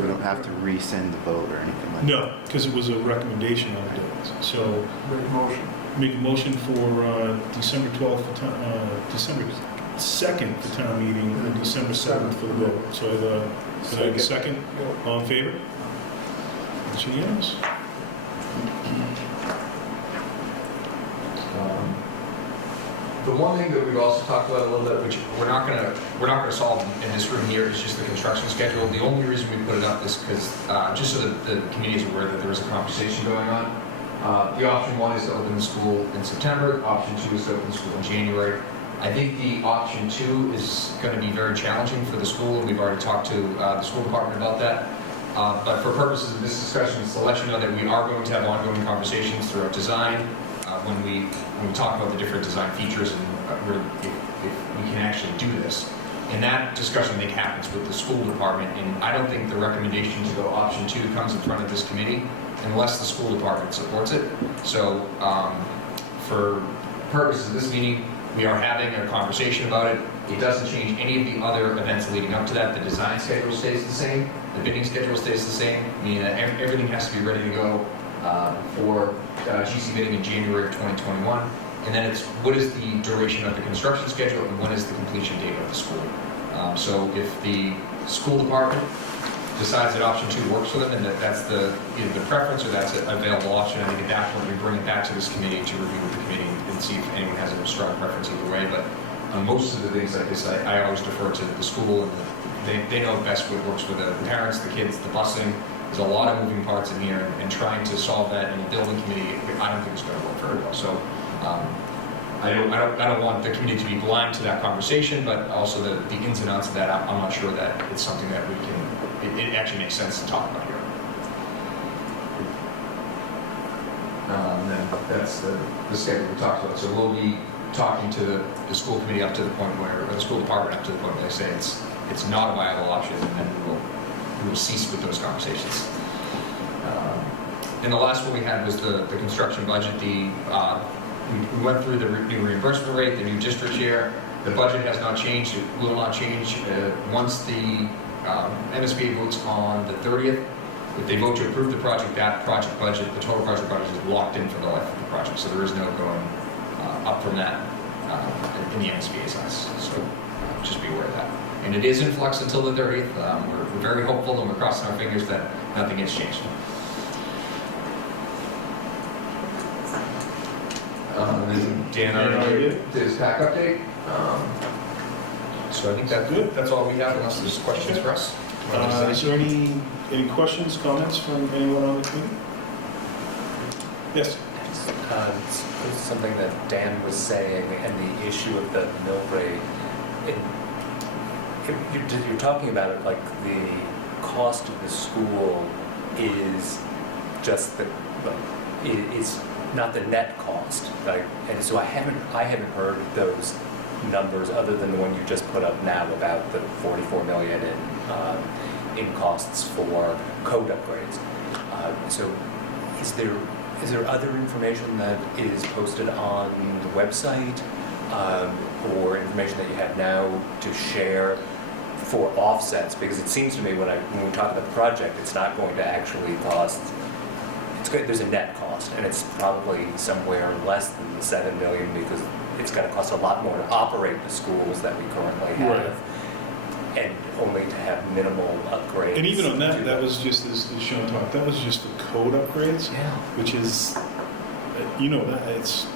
We don't have to rescind the vote or anything like that. No, because it was a recommendation of dates. So Make motion. make a motion for December 12th, December 2nd for town meeting, and December 7th for the vote. So I have a second. All in favor? It's unanimous. The one thing that we've also talked about a little bit, which we're not gonna solve in this room here, is just the construction schedule. The only reason we put it up is because, just so that the committee is aware that there is a conversation going on. The option 1 is to open the school in September, option 2 is to open the school in January. I think the option 2 is gonna be very challenging for the school, and we've already talked to the school department about that. But for purposes of this discussion, it's to let you know that we are going to have ongoing conversations throughout design, when we talk about the different design features and if we can actually do this. And that discussion, I think, happens with the school department, and I don't think the recommendation to go option 2 comes in front of this committee unless the school department supports it. So for purposes of this meeting, we are having a conversation about it. It doesn't change any of the other events leading up to that. The design schedule stays the same. The bidding schedule stays the same, meaning that everything has to be ready to go for GC bidding in January of 2021. And then it's what is the duration of the construction schedule and when is the completion date of the school. So if the school department decides that option 2 works for them and that that's either the preference or that's an available option, I think at that point we bring it back to this committee to review with the committee and see if anyone has a strong preference either way. But on most of the things like this, I always defer to the school, and they know best what works for the parents, the kids, the busing. There's a lot of moving parts in here, and trying to solve that in a building committee, I don't think it's going to work very well. So I don't want the committee to be blind to that conversation, but also the ins and outs of that, I'm not sure that it's something that we can, it actually makes sense to talk about here. And then that's the schedule we talked about. So we'll be talking to the school committee up to the point where, or the school department up to the point where they say it's not a viable option, and then we will cease with those conversations. And the last one we had was the construction budget. We went through the new reimbursement rate, the new district share. The budget has not changed. It will not change. Once the MSBA votes on the 30th, if they vote to approve the project, that project budget, the total project budget is locked in for the life of the project. So there is no going up from that in the MSBA's eyes. So just be aware of that. And it is in flux until the 30th. We're very hopeful, and we're crossing our fingers that nothing has changed. Dan already did his PAC update. So I think that's good. That's all we have, unless there's questions for us. Is there any questions, comments from anyone on the committee? Yes. Just something that Dan was saying, and the issue of the mill rate. You're talking about it like the cost of the school is just is not the net cost, right? And so I haven't heard those numbers other than the one you just put up now about the 44 million in costs for code upgrades. So is there other information that is posted on the website or information that you have now to share for offsets? Because it seems to me when we talk about the project, it's not going to actually cost. It's good. There's a net cost, and it's probably somewhere less than the 7 million because it's going to cost a lot more to operate the schools that we currently have, right, and only to have minimal upgrades. And even on that, that was just as Sean talked. That was just the code upgrades, yeah, which is, that it's.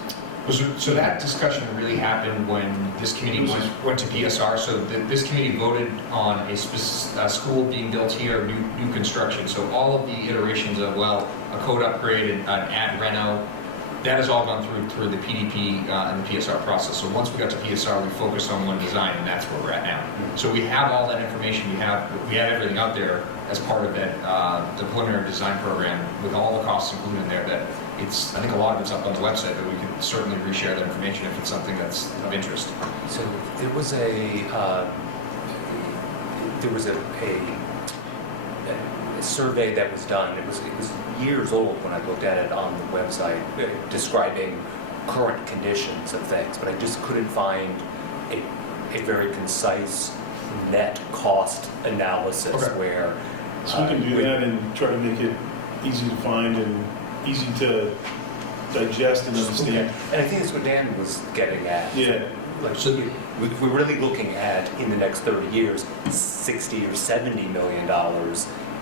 So that discussion really happened when this committee went to PSR. So this committee voted on a school being built here, new construction. So all of the iterations of, a code upgrade and an ad reno, that has all gone through the PDP and the PSR process. So once we got to PSR, we focused on one design, and that's where we're at now. Mm-hmm. So we have all that information. We have everything out there as part of that the preliminary design program with all the costs included in there. That I think a lot of it's up on the website, but we can certainly reshare that information if it's something that's of interest. So there was a survey that was done. It was years old when I looked at it on the website, describing current conditions of things, but I just couldn't find a very concise net cost analysis. Okay. Where so we can do that and try to make it easy to find and easy to digest and understand. Okay. And I think that's what Dan was getting at. Yeah. So if we're really looking at, in the next 30 years, $60 or $70 million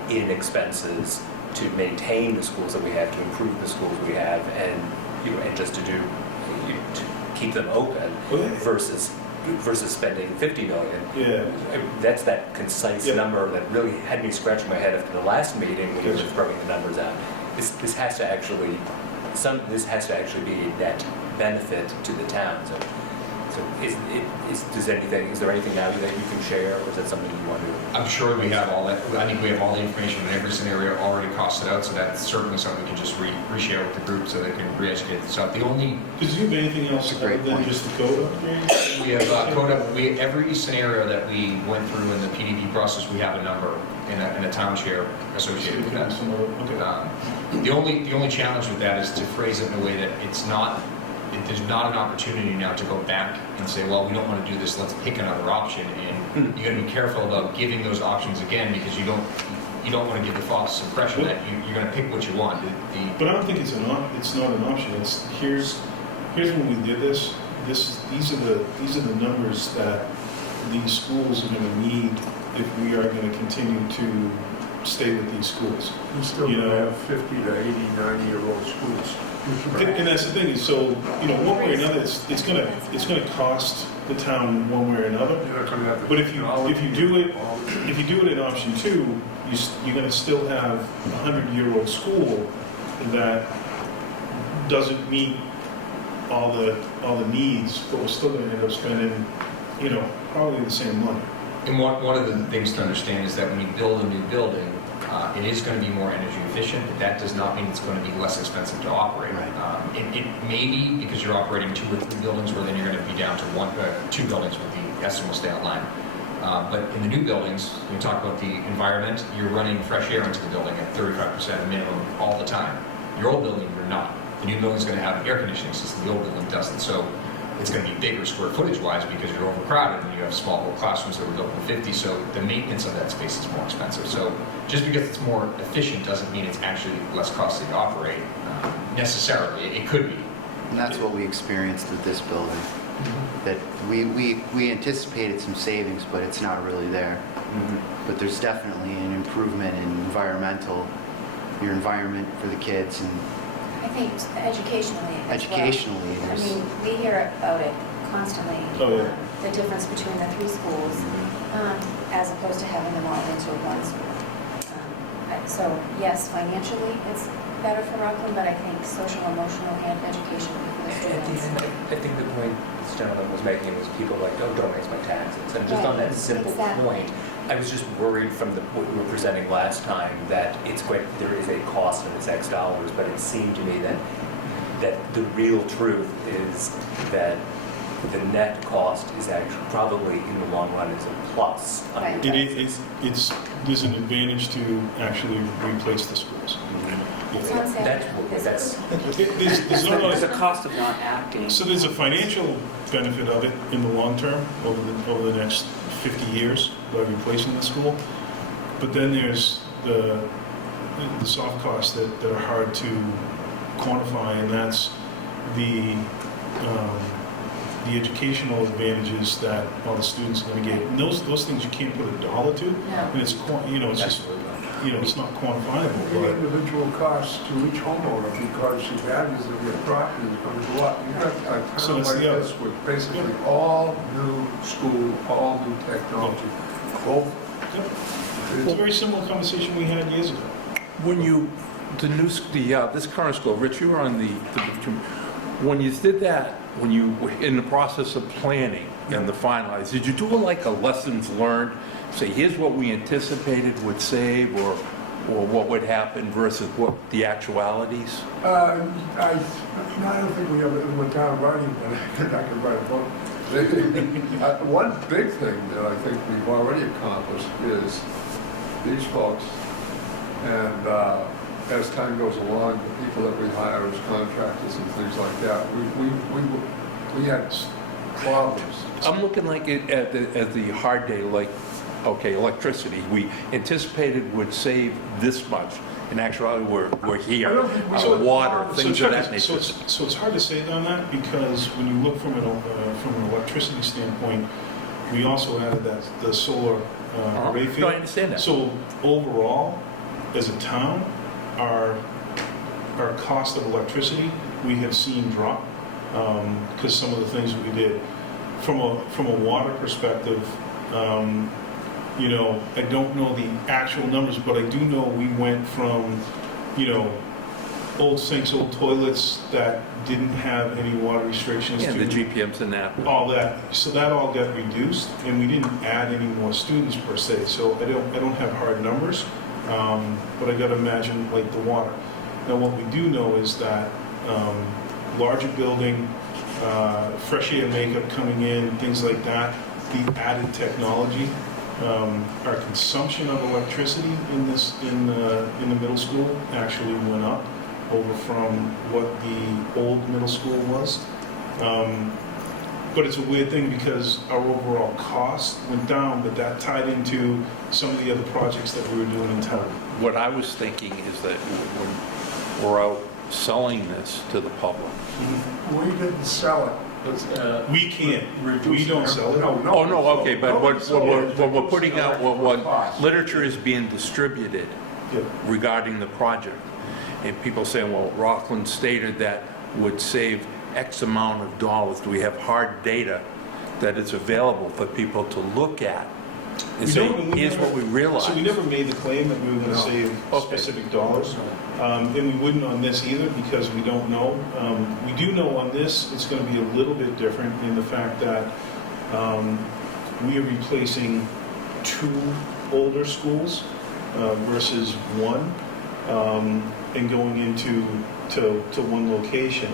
in expenses to maintain the schools that we have, to improve the schools we have, and just to keep them open versus spending 50 million. Yeah. That's that concise number that really had me scratching my head after the last meeting when you were throwing the numbers out. This has to actually be a net benefit to the town. So is there anything now that you can share, or is that something you want to do? I'm sure we have all that. I think we have all the information in every scenario already costed out, so that's certainly something we can just reshare with the group so they can re-educate themselves. The only... Does you have anything else other than just the code upgrade? We have code up. Every scenario that we went through in the PDP process, we have a number and a town share associated with that. The only challenge with that is to phrase it in a way that there's not an opportunity now to go back and say, well, we don't want to do this, let's pick another option. And you got to be careful about giving those options again, because you don't want to give the false impression that you're going to pick what you want. But I don't think it's not an option. It's here's when we did this. These are the numbers that these schools are going to need if we are going to continue to stay with these schools. You still have 50 to 80, 90-year-old schools. And that's the thing is, so one way or another, it's going to cost the town one way or another. But if you do it in option 2, you're going to still have a 100-year-old school that doesn't meet all the needs, but we're still going to end up spending probably the same money. And one of the things to understand is that when you build a new building, it is going to be more energy efficient, but that does not mean it's going to be less expensive to operate. It may be because you're operating 2 or 3 buildings, where then you're going to be down to 2 buildings with the estimate will stay online. But in the new buildings, when you talk about the environment, you're running fresh air into the building at 35% minimum all the time. Your old building, you're not. The new building is going to have an air conditioning system. The old building doesn't. So it's going to be bigger square footage-wise because you're overcrowded and you have small classrooms that were built in 50, so the maintenance of that space is more expensive. So just because it's more efficient doesn't mean it's actually less costly to operate necessarily. It could be. And that's what we experienced with this building. That we anticipated some savings, but it's not really there. But there's definitely an improvement in your environment for the kids, and I think educationally. Educationally, I mean, we hear about it constantly. Oh, yeah. The difference between the 3 schools, as opposed to having them all into one school. So yes, financially it's better for Rockland, but I think social, emotional, and educational for the students. I think the point this gentleman was making was people like, oh, don't raise my taxes. And just on that simple point, I was just worried from what we were presenting last time that there is a cost of this X dollars, but it seemed to me that the real truth is that the net cost is actually probably in the long run is a plus. Right. There's an advantage to actually replace the schools. It's not sad. There's a cost of not acting. So there's a financial benefit of it in the long term over the next 50 years by replacing the school. But then there's the soft costs that are hard to quantify, and that's the educational advantages that all the students are going to get. And those things you can't put a dollar to, and it's just it's not quantifiable. The individual costs to each homeowner, because the values of your property is going to go up. You've got a town like this with basically all new school, all new technology. It's a very similar conversation we had years ago. When this current school, Rich, you were on when you did that, when you were in the process of planning and the finalize, did you do like a lessons learned? Say, here's what we anticipated would save, or what would happen versus what the actualities? I don't think we ever went down writing, but I can write a book. One big thing that I think we've already accomplished is these folks, and as time goes along, the people that we hire as contractors and things like that, we had problems. I'm looking like at the hard day, like, okay, electricity, we anticipated would save this much. In actuality, we're here. Water, things of that nature. So it's hard to say on that, because when you look from an electricity standpoint, we also added the solar array field. No, I understand that. So overall, as a town, our cost of electricity we have seen drop because some of the things that we did. From a water perspective, you know, I don't know the actual numbers, but I do know we went from, you know, old sinks, old toilets that didn't have any water restrictions Yeah, to the GPMs and that. all that. So that all got reduced, and we didn't add any more students per se. So I don't have hard numbers, but I got to imagine like the water. Now what we do know is that larger building, fresh air makeup coming in, things like that, the added technology, our consumption of electricity in the middle school actually went up over from what the old middle school was. But it's a weird thing because our overall cost went down, but that tied into some of the other projects that we were doing in town. What I was thinking is that when we're out selling this to the public. We didn't sell it. We can't. We don't sell it. No, Oh, no, okay, but what we're putting out, what cost. literature is being distributed Yeah. regarding the project. And people saying, well, Rockland stated that would save X amount of dollars. Do we have hard data that is available for people to look at and We say, don't, and we here's never- what we realized? So we never made the claim that we were going to No. save Okay. specific dollars. And we wouldn't on this either because we don't know. We do know on this, it's going to be a little bit different in the fact that we are replacing 2 older schools versus 1 and going into one location.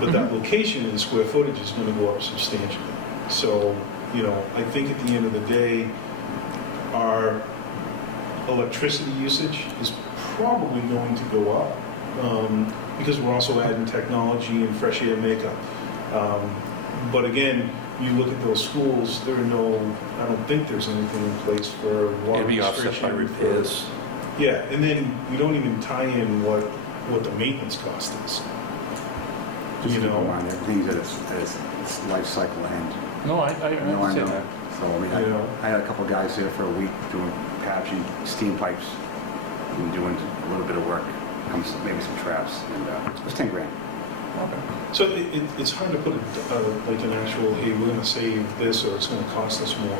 But that location and square footage is going to go up substantially. So, you know, I think at the end of the day, our electricity usage is probably going to go up because we're also adding technology and fresh air makeup. But again, you look at those schools, I don't think there's anything in place for water It'd be offset by restriction. repairs. Yeah, and then we don't even tie in what the maintenance cost is. Just You keep in know? mind, everything's at its life cycle end. No, I No, I understand know. that. So, I mean, You know? I had a couple guys there for a week doing patching steam pipes and doing a little bit of work, maybe some traps, and it was 10 grand. So it's hard to put like an actual, hey, we're going to save this or it's going to cost us more.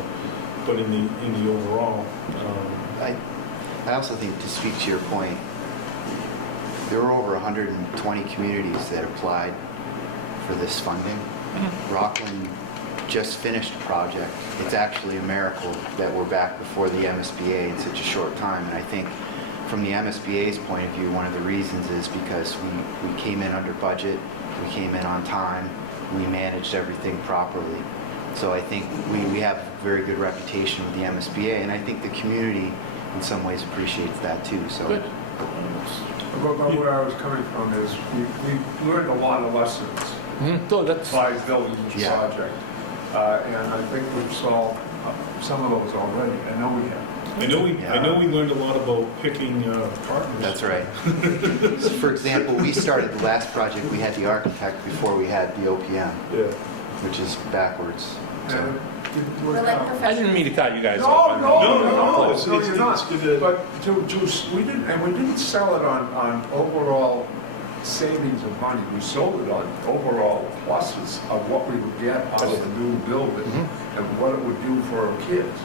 But in the overall, I also think, to speak to your point, there were over 120 communities that applied for this funding. Rockland just finished a project. It's actually a miracle that we're back before the MSBA in such a short time. And I think from the MSBA's point of view, one of the reasons is because we came in under budget, we came in on time, we managed everything properly. So I think we have a very good reputation with the MSBA, and I think the community in some ways appreciates that too. So. Good. But where I was coming from is we learned a lot of lessons So that's, by building this Yeah. project. And I think we've solved some of those already. I know we have. I know we learned a lot about picking partners. That's right. So for example, we started the last project, we had the architect before we had the OPM, Yeah. which is backwards. So, And it We're worked like out. I didn't mean to cut you guys No, off. no, it's you're good not. to- But we didn't sell it on overall savings of money. We sold it on overall pluses of what we would get out of the new building and what it would do for our kids.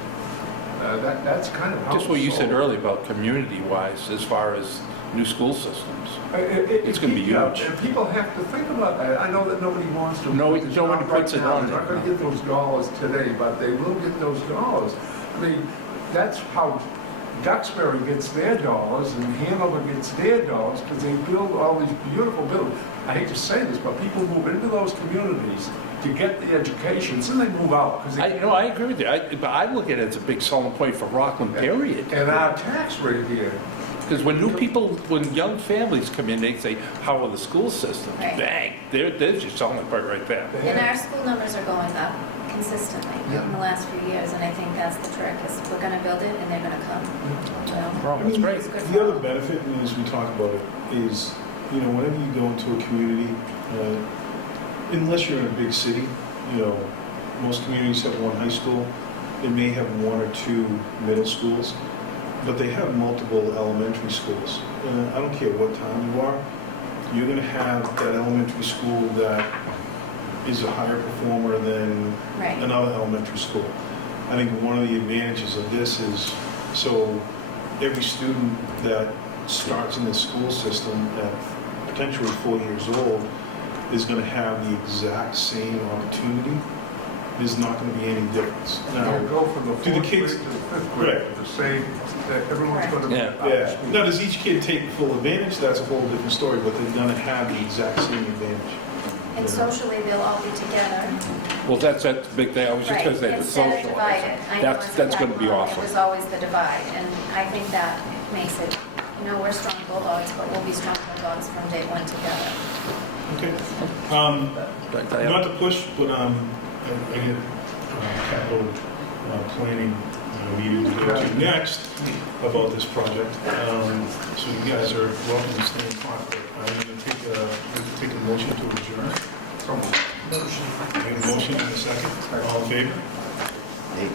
That's kind of how. Just what you said earlier about community-wise, as far as new school systems. It's gonna be huge. And people have to think about that. I know that nobody wants to. No, because nobody not right puts it now. on They're not there. going to get those dollars today, but they will get those dollars. I mean, that's how Duxbury gets their dollars and Hanover gets their dollars because they build all these beautiful buildings. I hate to say this, but people move into those communities to get the education, so they move out. 'Cause they I can't- agree with you, but I look at it as a big selling point for Rockland, period. And our tax rate here, Because when young families come in, they say, how are the school systems? Right. Bang, there's your selling point right there. And our school numbers are going up consistently in the last few years, and I think that's the trick, is we're gonna build it and they're gonna come. You know? Oh, that's great. It's good The for other all. benefit, and as we talk about it, is, you know, whenever you go into a community, unless you're in a big city, you know, most communities have one high school. They may have 1 or 2 middle schools, but they have multiple elementary schools. I don't care what town you are, you're going to have that elementary school that is a higher performer than Right. another elementary school. I think one of the advantages of this is, so every student that starts in the school system at potentially 4 years old is going to have the exact same opportunity. There's not going to be any difference. Now, They'll go from the do the fourth grade kids- to the fifth grade, Right. with the same, that everyone's Correct. going to be Yeah. out of yeah. school. Now, does each kid take full advantage? That's a whole different story, but they're going to have the exact same advantage. And socially, they'll all be together. Well, that's a big thing, I was just Right, gonna say, the instead of social. divided. I know That's as a gonna be parent, awesome. It was always the divide, and I think that makes it, we're strong bulldogs, but we'll be strong bulldogs from day one together. Okay. Not to push, but I get capital planning meeting to go to next about this project. So you guys are welcome to stay in front, but I'm going to take a motion to adjourn. I have a motion and a second. All in favor? Hey.